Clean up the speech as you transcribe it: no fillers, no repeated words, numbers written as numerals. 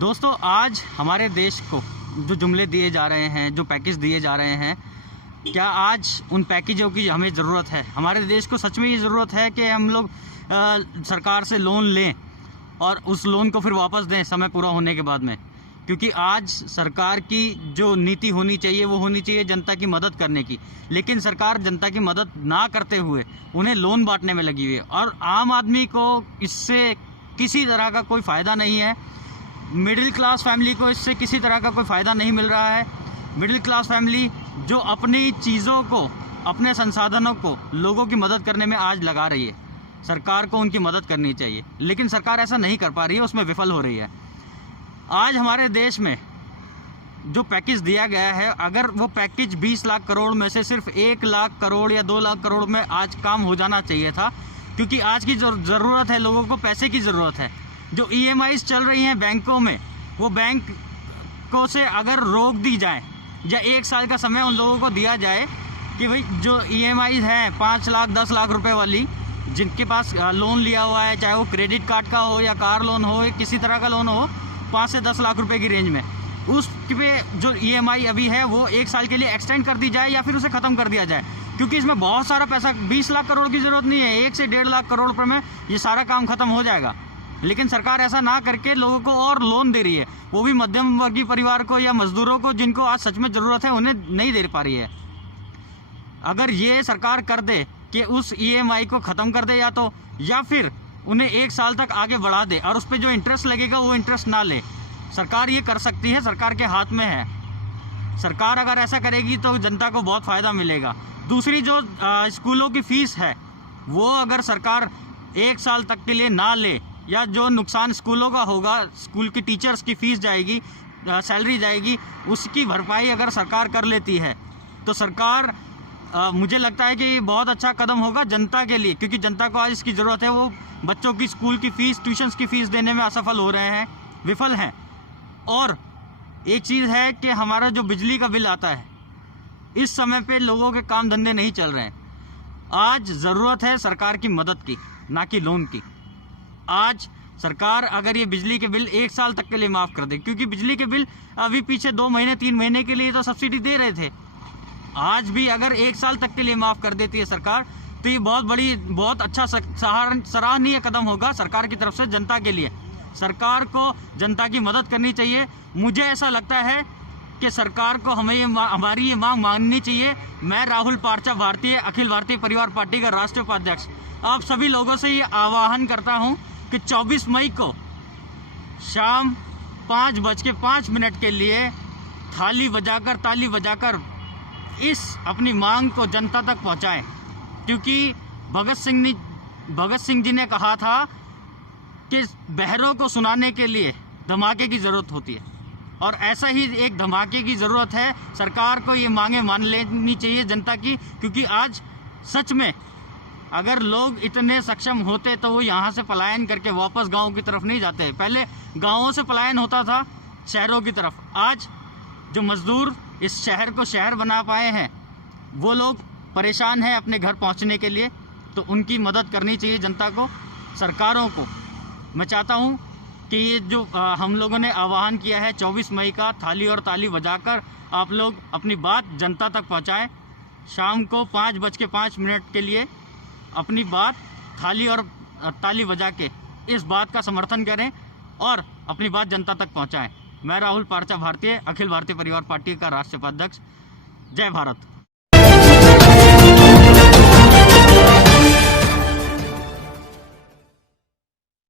दोस्तों, आज हमारे देश को जो जुमले दिए जा रहे हैं, जो पैकेज दिए जा रहे हैं, क्या आज उन पैकेजों की हमें ज़रूरत है? हमारे देश को सच में ये ज़रूरत है कि हम लोग सरकार से लोन लें और उस लोन को फिर वापस दें समय पूरा होने के बाद में? क्योंकि आज सरकार की जो नीति होनी चाहिए वो होनी चाहिए जनता की मदद करने की, लेकिन सरकार जनता की मदद ना करते हुए उन्हें लोन बांटने में लगी हुई है और आम आदमी को इससे किसी तरह का कोई फ़ायदा नहीं है। मिडिल क्लास फैमिली को इससे किसी तरह का कोई फ़ायदा नहीं मिल रहा है। मिडिल क्लास फैमिली जो अपनी चीज़ों को, अपने संसाधनों को लोगों की मदद करने में आज लगा रही है। सरकार को उनकी मदद करनी चाहिए, लेकिन सरकार ऐसा नहीं कर पा रही है, उसमें विफल हो रही है। आज हमारे देश में जो पैकेज दिया गया है, अगर वो पैकेज 20 लाख करोड़ में से सिर्फ 1 लाख करोड़ या 2 लाख करोड़ में आज काम हो जाना चाहिए था, क्योंकि आज की जो ज़रूरत है, लोगों को पैसे की ज़रूरत है। जो EMIs चल रही हैं बैंकों में, वो बैंक को से अगर रोक दी जाए या 1 साल का समय उन लोगों को दिया जाए कि भाई जो EMIs हैं 5 लाख 10 लाख रुपए वाली, जिनके पास लोन लिया हुआ है, चाहे वो क्रेडिट कार्ड का हो या कार लोन हो या किसी तरह का लोन हो, 5 से 10 लाख रुपए की रेंज में, उस पे जो EMI अभी है वो 1 साल के लिए एक्सटेंड कर दी जाए या फिर उसे ख़त्म कर दिया जाए। क्योंकि इसमें बहुत सारा पैसा, 20 लाख करोड़ की ज़रूरत नहीं है, 1 से 1.5 लाख करोड़ रुपए में ये सारा काम ख़त्म हो जाएगा। लेकिन सरकार ऐसा ना करके लोगों को और लोन दे रही है, वो भी मध्यम वर्गीय परिवार को या मजदूरों को, जिनको आज सच में ज़रूरत है, उन्हें नहीं दे पा रही है। अगर ये सरकार कर दे कि उस EMI को ख़त्म कर दे या फिर उन्हें 1 साल तक आगे बढ़ा दे और उस पर जो इंटरेस्ट लगेगा वो इंटरेस्ट ना ले, सरकार ये कर सकती है, सरकार के हाथ में है। सरकार अगर ऐसा करेगी तो जनता को बहुत फ़ायदा मिलेगा। दूसरी जो स्कूलों की फ़ीस है, वो अगर सरकार 1 साल तक के लिए ना ले, या जो नुकसान स्कूलों का होगा, स्कूल की टीचर्स की फ़ीस जाएगी, सैलरी जाएगी, उसकी भरपाई अगर सरकार कर लेती है तो सरकार, मुझे लगता है कि बहुत अच्छा कदम होगा जनता के लिए, क्योंकि जनता को आज इसकी ज़रूरत है। वो बच्चों की स्कूल की फ़ीस, ट्यूशन्स की फ़ीस देने में असफल हो रहे हैं, विफल हैं। और एक चीज़ है कि हमारा जो बिजली का बिल आता है, इस समय पे लोगों के काम धंधे नहीं चल रहे हैं। आज ज़रूरत है सरकार की मदद की, ना कि लोन की। आज सरकार अगर ये बिजली के बिल 1 साल तक के लिए माफ़ कर दे, क्योंकि बिजली के बिल अभी पीछे 2 महीने 3 महीने के लिए तो सब्सिडी दे रहे थे, आज भी अगर 1 साल तक के लिए माफ़ कर देती है सरकार, तो ये बहुत अच्छा सराहनीय कदम होगा सरकार की तरफ से जनता के लिए। सरकार को जनता की मदद करनी चाहिए। मुझे ऐसा लगता है कि सरकार को हमारी ये मांग माननी चाहिए। मैं राहुल पार्चा, भारतीय अखिल भारतीय परिवार पार्टी का राष्ट्रीय उपाध्यक्ष, आप सभी लोगों से ये आह्वान करता हूँ कि 24 मई को शाम 5:05 के लिए ताली बजाकर इस अपनी मांग को जनता तक पहुंचाएं। क्योंकि भगत सिंह जी ने कहा था कि बहरों को सुनाने के लिए धमाके की ज़रूरत होती है, और ऐसा ही एक धमाके की ज़रूरत है। सरकार को ये मांगे मान लेनी चाहिए जनता की, क्योंकि आज सच में अगर लोग इतने सक्षम होते तो वो यहाँ से पलायन करके वापस गाँव की तरफ नहीं जाते। पहले गाँवों से पलायन होता था शहरों की तरफ। आज जो मजदूर इस शहर को शहर बना पाए हैं, वो लोग परेशान हैं अपने घर पहुंचने के लिए, तो उनकी मदद करनी चाहिए जनता को, सरकारों को। मैं चाहता हूं कि ये जो हम लोगों ने आह्वान किया है 24 मई का, थाली और ताली बजाकर आप लोग अपनी बात जनता तक पहुंचाएं। शाम को 5:05 के लिए अपनी बात थाली और ताली बजा के इस बात का समर्थन करें और अपनी बात जनता तक पहुंचाएं। मैं राहुल पार्चा, भारतीय अखिल भारतीय परिवार पार्टी का राष्ट्रीय उपाध्यक्ष। जय भारत।